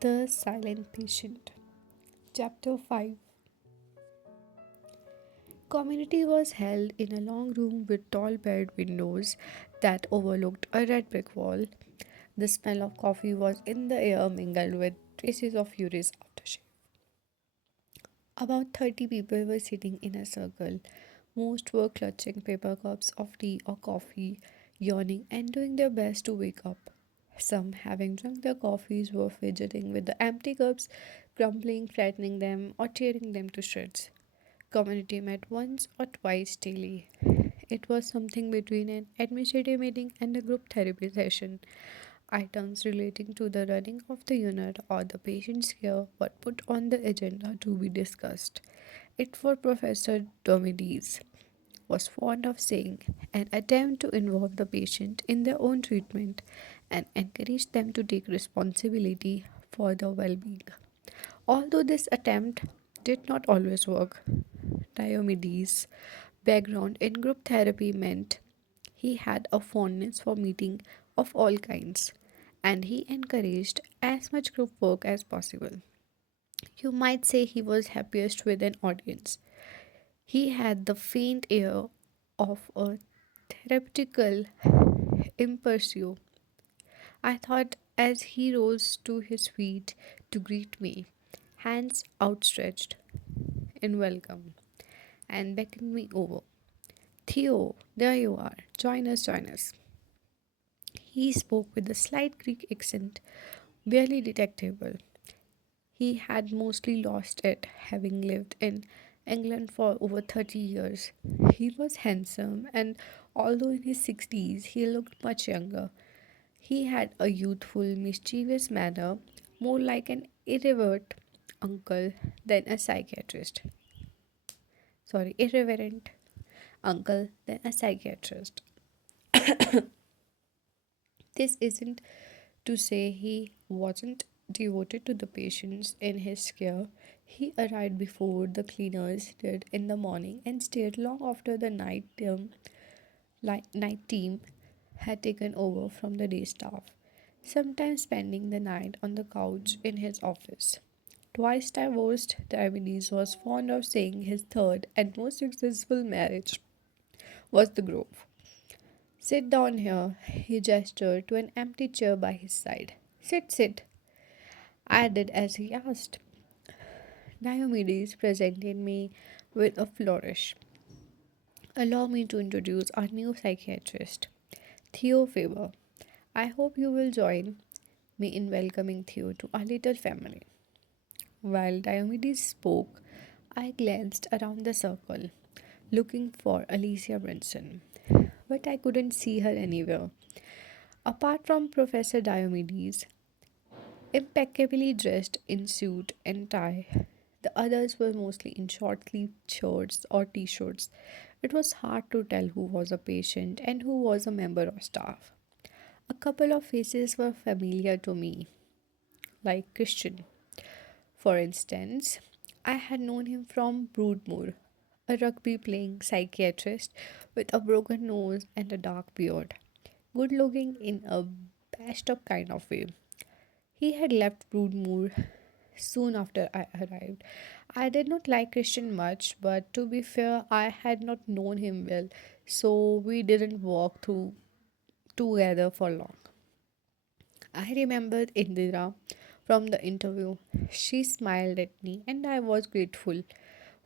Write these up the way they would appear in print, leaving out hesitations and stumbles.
The Silent Patient. Chapter 5. Community was held in a long room with tall barred windows that overlooked a red brick wall. The smell of coffee was in the air, mingled with traces of Yuri's aftershave. About 30 people were sitting in a circle. Most were clutching paper cups of tea or coffee, yawning and doing their best to wake up. Some, having drunk their coffees, were fidgeting with the empty cups, grumbling, flattening them, or tearing them to shreds. Community met once or twice daily. It was something between an administrative meeting and a group therapy session. Items relating to the running of the unit or the patient's care were put on the agenda to be discussed. It for Professor Domides was fond of saying, an attempt to involve the patient in their own treatment and encourage them to take responsibility for their well being. Although this attempt did not always work, Diomedes' background in group therapy meant he had a fondness for meeting of all kinds, and he encouraged as much group work as possible. You might say he was happiest with an audience. He had the faint air of a therapeutical impersio. I thought as he rose to his feet to greet me, hands outstretched in welcome, and beckoned me over. Theo, there you are. Join us, join us. He spoke with a slight Greek accent, barely detectable. He had mostly lost it, having lived in England for over 30 years. He was handsome, and although in his 60s, he looked much younger. He had a youthful, mischievous manner, more like an irreverent uncle than a psychiatrist. Sorry, irreverent uncle than a psychiatrist. This isn't to say he wasn't devoted to the patients in his care. He arrived before the cleaners did in the morning and stayed long after the night team had taken over from the day staff, sometimes spending the night on the couch in his office. Twice divorced, Diomedes was fond of saying his third and most successful marriage was the Grove. Sit down here, he gestured to an empty chair by his side. Sit, sit, I did as he asked. Diomedes presented me with a flourish. Allow me to introduce our new psychiatrist, Theo Faber. I hope you will join me in welcoming Theo to our little family. While Diomedes spoke, I glanced around the circle, looking for Alicia Brinson, but I couldn't see her anywhere. Apart from Professor Diomedes, impeccably dressed in suit and tie, the others were mostly in short sleeved shirts or t shirts. It was hard to tell who was a patient and who was a member of staff. A couple of faces were familiar to me, like Christian. For instance, I had known him from Broodmoor, a rugby playing psychiatrist with a broken nose and a dark beard, good looking in a bashed up kind of way. He had left Broodmoor soon after I arrived. I did not like Christian much, but to be fair, I had not known him well, so we didn't walk through together for long. I remembered Indira from the interview. She smiled at me, and I was grateful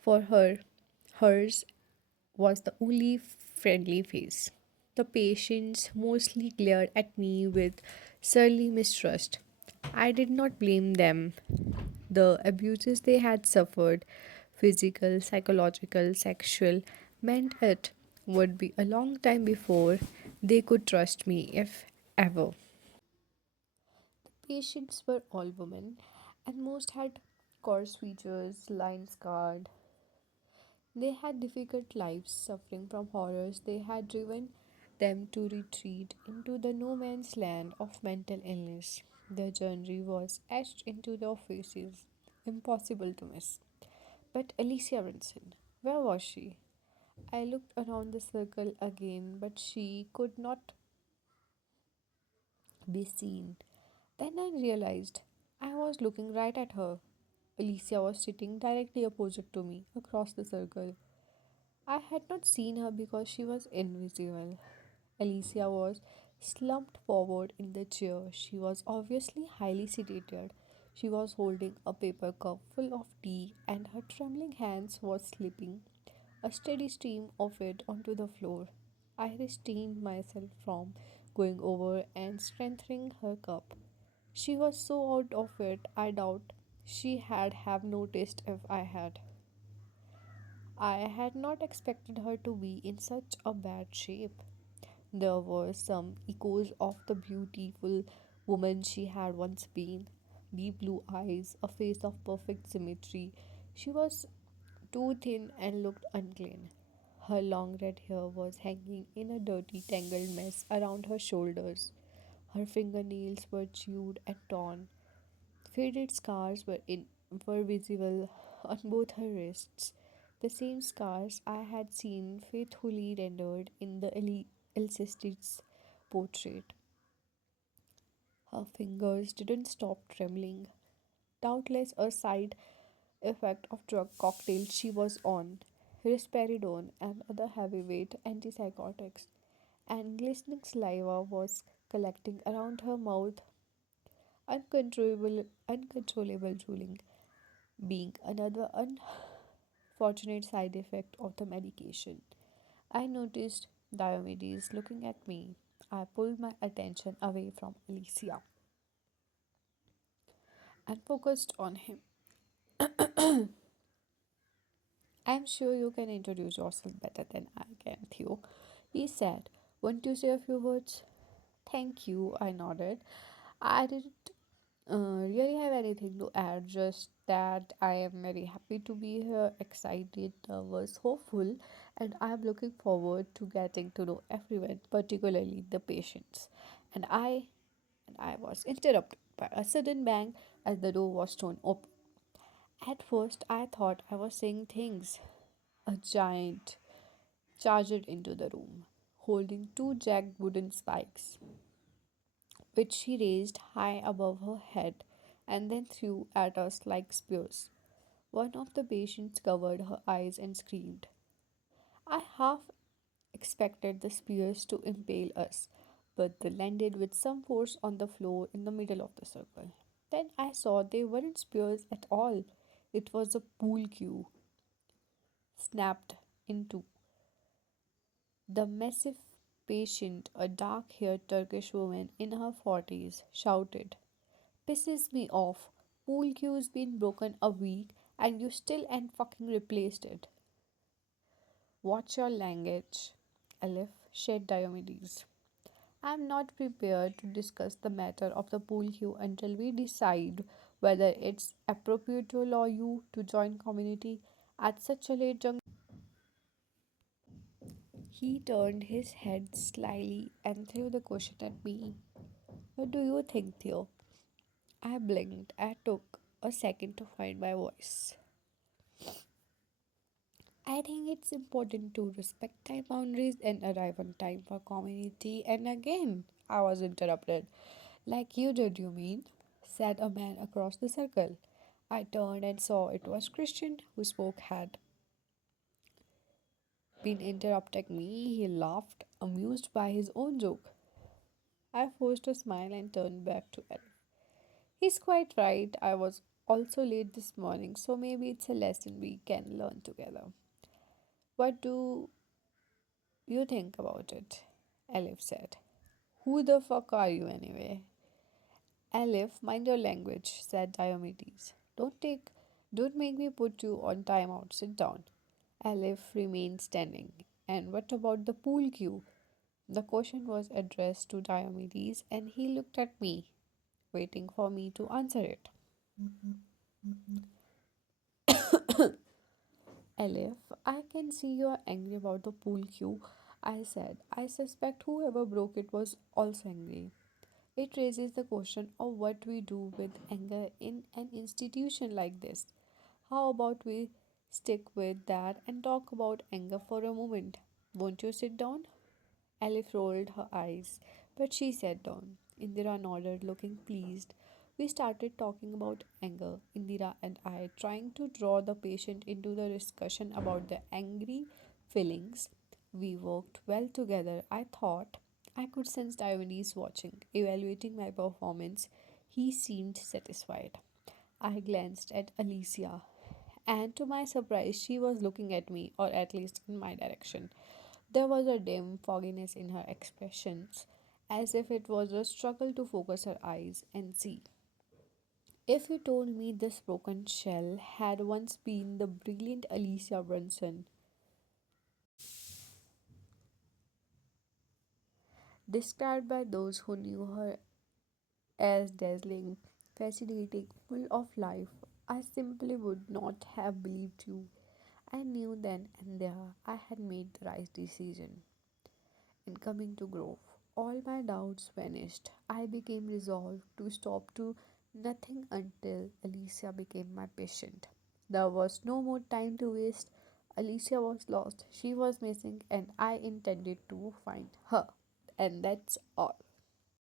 for her. Hers was the only friendly face. The patients mostly glared at me with surly mistrust. I did not blame them. The abuses they had suffered, physical, psychological, sexual, meant it would be a long time before they could trust me, if ever. Patients were all women, and most had coarse features, line scarred. They had difficult lives, suffering from horrors they had driven them to retreat into the no man's land of mental illness. Their journey was etched into their faces, impossible to miss. But Alicia Vinson, where was she? I looked around the circle again, but she could not be seen. Then I realized I was looking right at her. Alicia was sitting directly opposite to me, across the circle. I had not seen her because she was invisible. Alicia was slumped forward in the chair. She was obviously highly sedated. She was holding a paper cup full of tea, and her trembling hands was slipping a steady stream of it onto the floor. I restrained myself from going over and strengthening her cup. She was so out of it, I doubt she had have noticed if I had. I had not expected her to be in such a bad shape. There were some echoes of the beautiful woman she had once been. Deep blue eyes, a face of perfect symmetry. She was too thin and looked unclean. Her long red hair was hanging in a dirty, tangled mess around her shoulders. Her fingernails were chewed and torn. Faded scars were visible on both her wrists, the same scars I had seen faithfully rendered in the Alcestis portrait. Her fingers didn't stop trembling, doubtless a side effect of drug cocktail she was on, risperidone and other heavyweight antipsychotics, and glistening saliva was collecting around her mouth, uncontrollable drooling being another unfortunate side effect of the medication. I noticed Diomedes looking at me. I pulled my attention away from Alicia and focused on him. I'm sure you can introduce yourself better than I can, Theo. He said, "Won't you say a few words?" Thank you, I nodded. I didn't really have anything to add, just that I am very happy to be here, excited, nervous, hopeful, and I am looking forward to getting to know everyone, particularly the patients. And I was interrupted by a sudden bang as the door was thrown open. At first, I thought I was saying things. A giant charged into the room, holding two jagged wooden spikes, which she raised high above her head and then threw at us like spears. One of the patients covered her eyes and screamed. I half expected the spears to impale us, but they landed with some force on the floor in the middle of the circle. Then I saw they weren't spears at all. It was a pool cue, snapped into. The massive patient, a dark haired Turkish woman in her 40s, shouted, "Pisses me off. Pool cue's been broken a week and you still ain't fucking replaced it." "Watch your language," Aleph said Diomedes. "I'm not prepared to discuss the matter of the pool cue until we decide whether it's appropriate to allow you to join community at such a late juncture." He turned his head slyly and threw the question at me. "What do you think, Theo?" I blinked. I took a second to find my voice. "I think it's important to respect time boundaries and arrive on time for community." And again, I was interrupted. "Like you did, you mean?" said a man across the circle. I turned and saw it was Christian who spoke had been interrupting me. He laughed, amused by his own joke. I forced a smile and turned back to Ed. "He's quite right. I was also late this morning, so maybe it's a lesson we can learn together." "What do you think about it?" Aleph said. "Who the fuck are you anyway?" "Aleph, mind your language," said Diomedes. Don't make me put you on timeout. Sit down." Aleph remained standing. "And what about the pool cue?" The question was addressed to Diomedes, and he looked at me, waiting for me to answer it. "Aleph, I can see you are angry about the pool cue," I said. "I suspect whoever broke it was also angry. It raises the question of what we do with anger in an institution like this. How about we stick with that and talk about anger for a moment? Won't you sit down?" Aleph rolled her eyes, but she sat down. Indira nodded, looking pleased. We started talking about anger, Indira and I, trying to draw the patient into the discussion about the angry feelings. We worked well together. I thought I could sense Diogenes watching, evaluating my performance. He seemed satisfied. I glanced at Alicia, and to my surprise, she was looking at me, or at least in my direction. There was a dim fogginess in her expressions, as if it was a struggle to focus her eyes and see. If you told me this broken shell had once been the brilliant Alicia Brunson, described by those who knew her as dazzling, fascinating, full of life, I simply would not have believed you. I knew then and there I had made the right decision. In coming to Grove, all my doubts vanished. I became resolved to stop to nothing until Alicia became my patient. There was no more time to waste. Alicia was lost, she was missing, and I intended to find her. And that's all.